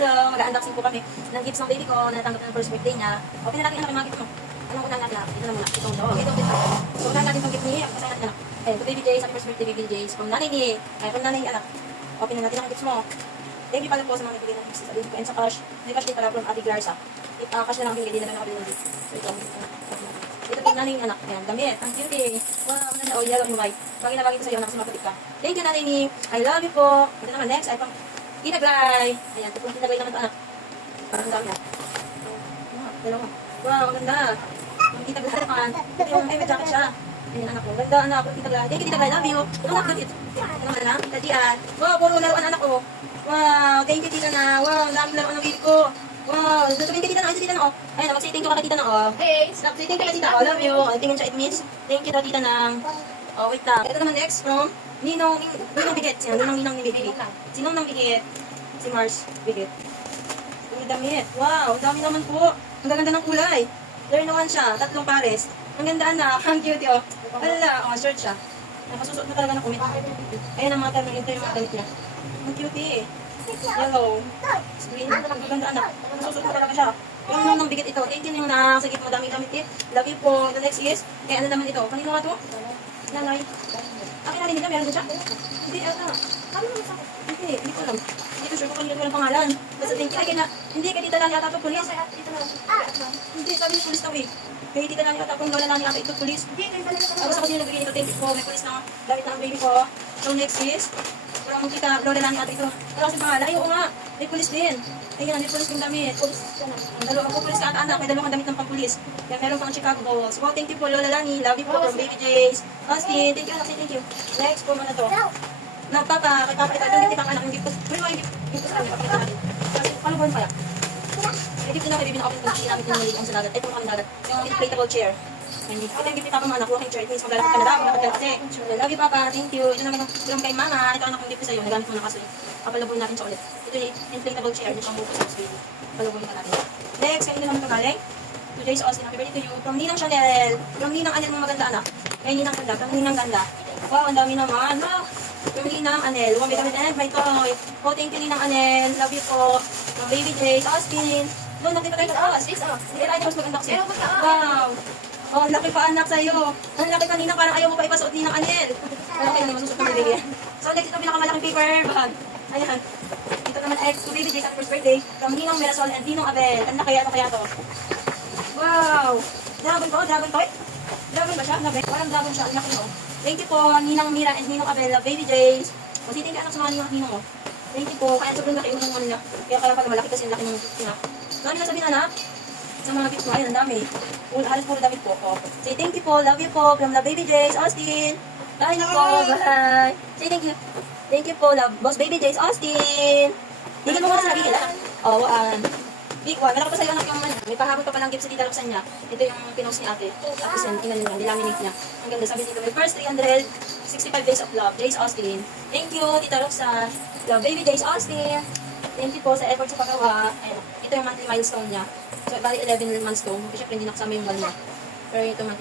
Hello, mag-unboxing po kami ng gifts ng baby ko na natanggap ng first birthday niya. Open na natin yung mga gift mo. Anong unahan natin? Ito na muna. Itong to. Itong gift. So, unahan natin itong gift niya. Basahin natin anak. Eh, to baby Jace. Happy first birthday, baby Jace. From nanay ni. Ay, from nanay ni anak. Open na natin ang gifts mo. Thank you pala po sa mga nagbigay ng gifts sa baby ko. And sa cash. May cash din pala from Ate Garza. Cash na lang binigay din na nakabili ng gift. So, ito din nanay ni anak. Ayan, damit. Ang cute. Wow, ano na. Oh, yellow and white. Bagay na bagay ito sa'yo. Nakasimapatik ka. Thank you nanay ni. I love you po. Ito naman next ay pang Tinaglay. Ayan, tipong tinaglay naman ito anak. Parang ang dami na. Dalawa. Wow, ang ganda. Ang titaglay naman. Ito yung may jacket siya. Ayan anak ko. Ganda anak. Titaglay. Thank you titaglay. Love you. Ito anak. Ito naman anak. Tita Dian. Wow, puro laruan anak ko. Wow, thank you tita na. Wow, ang daming laruan ng baby ko. Wow, sabihin kay tita na. Ay, sa tita na oh. Ayan, mag-say thank you ka kay tita na oh. Hey, say thank you kay tita. Oh, love you. Tingin siya it means. Thank you daw tita na. Oh, wait lang. Ito naman next from Ninong Bigit. Siya, Ninong ni baby. Sinong nang Bigit? Si Mars Bigit. Ang damit. Wow, ang dami naman po. Ang ganda ng kulay. There naman siya. 3 pares. Ang ganda anak. Ang cute oh. Ala, oh, short siya. Nakasusuot na talaga ng kumit. Ayan ang mga damit. Ito yung mga damit niya. Ang cute eh. Yellow. Green. Ang ganda anak. Nakasusuot na talaga siya. Yung nung Bigit ito. 18 yung nasa gitna. Madaming damit eh. Love you po. The next is, ano naman ito? Kanino nga to? Nanay. Akin natin nila. Meron din siya? Hindi, ata. Kami naman sa akin. Hindi ko alam. Hindi ko sure kung kanina walang pangalan. Basta thank you. Ay, hindi, kay tita lang yata ito, police. Hindi, sabi niya police daw eh. Kay tita lang yata, kung lola lang yata ito, police. Tapos ako sila nagbigay nito, thank you po. May police na gamit ng baby ko. So next is, parang tita, lola lang yata ito. Pero kasi pangalan, ay oo nga, may police din. Ayun, may police din damit. Ang dalawa po police ka ata anak, may dalawang damit ng pang-police. Kaya meron pang Chicago Bulls. Wow, thank you po, lola Lani. Love you po from baby Jace. Austin, thank you, thank you. Next po, ano to? Nagpapa, kay Papa, ito, hindi pang anak, hindi ko. Pero yung gift ko sa kanya, papakita natin. Kasi, paano ba yun kaya? Yung gift ko na kay baby na open ko, hindi namin pinamaligang sa dagat. Ay, kung kami dagat. Yung inflatable chair. Ito yung gift ni Papa, mga nakuha kayong chair. It means maglalakad ka na daw, maglalakad ka na kasi. Love you, Papa, thank you. Ito naman yung kay Mama. Ito anak yung gift ko sa'yo, nagamit mo na kasi. Papalaboy natin siya ulit. Ito yung inflatable chair, yung pang-buko sa baby. Palaboy na natin. Next, kanina naman ito galing. To Jace Austin, happy birthday to you. From Ninang Chanel. From Ninang Anel, mga maganda anak. Kay Ninang Ganda, from Ninang Ganda. Wow, ang dami naman. Wow. From Ninang Anel, one vitamin and my toy. Oh, thank you Ninang Anel. Love you po. From Baby Jace Austin. Doon, hindi pa tayo mag-unbox. Hindi tayo mas mag-unboxing. Wow. Oh, ang laki pa anak sa'yo. Ang laki pa Ninang, parang ayaw mo pa ipasuot Ninang Anel. Parang kayo naman susuot ng baby. So next, ito pinakamalaking paper bag. Ayan. Ito naman ay to Baby Jace at first birthday. From Ninong Mirasol and Ninong Abel. Ano kaya to? Wow! Dragon po, dragon toy. Dragon ba siya? Parang dragon siya. Ang laki mo. Thank you po, Ninang Mira and Ninong Abela, Baby Jace. Kasi thank you anak sa mga ninong mo. Thank you po. Kaya sobrang laki yung ano niya. Kaya pala malaki kasi yung laki ng tina. So ano na sabihin anak? Sa mga gift mo, ayun, ang dami. Halos puro damit po. Oh. Say thank you po, love you po, from the Baby Jace, Austin. Bye na po, bye. Say thank you. Thank you po, love, boss Baby Jace, Austin. Tingnan mo muna sa gigil, anak. Oh, Big one. Meron ko pa sa'yo anak yung may pahabol pa palang gift sa Tita Roxanne niya. Ito yung pinost ni ate. Tapos yun, tingnan nyo, nilaminate niya. Ang ganda, sabi dito, my first 365 days of love, Jace Austin. Thank you, Tita Roxanne. Love, baby Jace Austin. Thank you po sa effort sa paggawa. Ayun, ito yung monthly milestone niya. So, bali 11 milestone. Siyempre, hindi nakasama yung bal niya. Pero ito monthly